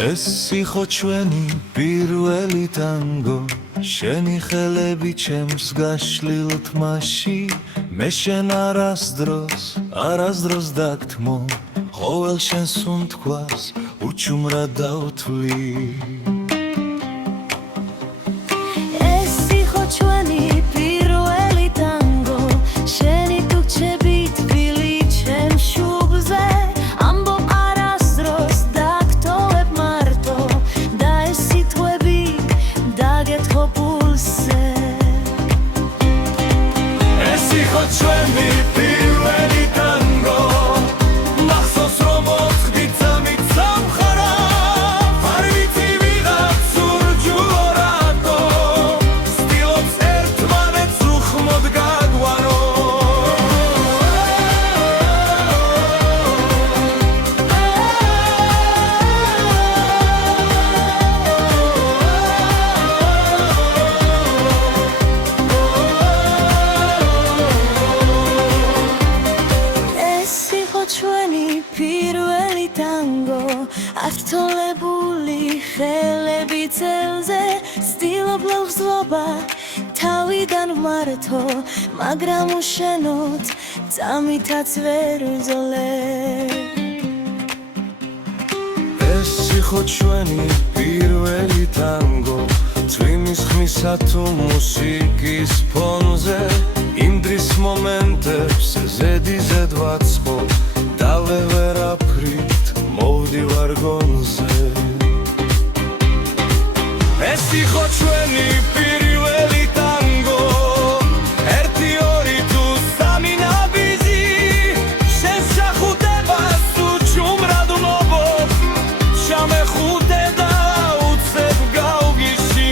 ეს იყო ჩვენი პირველი ტანგო შენი ხელები ჩემს გაშლილ თმაში მე შენ არასდროს დაგთმო ყოველ შენ სუნთქვას უჩუმრად დავთვლი ეს იყო ჩვენი პირველი ტანგო შენი თუქჩები თბილი ჩემ შუბლზე ამბობ არასდროს დაგტოვებ მარტო და ეს სიტყვები დაგეთხო პულსზე ეს იყო ჩვენი პირველი ტანგო მახსოვს რომ მოხდით სამით სამხარა არ ვიცი ვიღაც სურჯულო რატო სტილობს ერთმანეთს უხმოდ გაგვარო ჩვენი პირველი ტანგო ართოლებული ხელები წელზე სტილობ ლაღზლობა თავიდან მარტო მაგრამ უშენოდ წამითაც ვერ ვძოლებ ეს იყო ჩვენი პირველი ტანგო წვიმის ხმისა თუ მუსიკის ფონზე იმ დრის მომენტებს ზედიზედ ვაცხობ დავე ვერაფრით მოვდივარ გონზე ეს იყო ჩვენი პირველი ტანგო ერთი ორი თუ სამი ნაბიჯი შენ შეხუდებას უჩუმრად ვმობობ შამეხუდე და უცებ გავგიში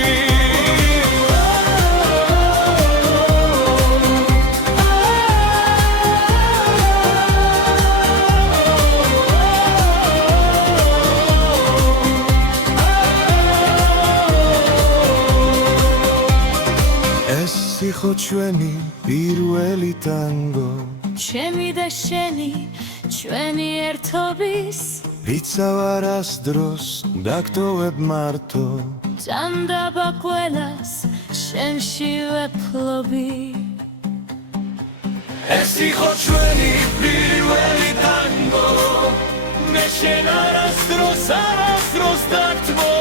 იყო ჩვენი პირველი ტანგო ჩემი და შენი ჩვენი ერთობის ვიცავ არასდროს დაგტოვებ მარტო ჭანდაბა ყველას შენში ვეფლობი ეს იყო ჩვენი პირველი ტანგო მე შენ არასდროს დაგთმო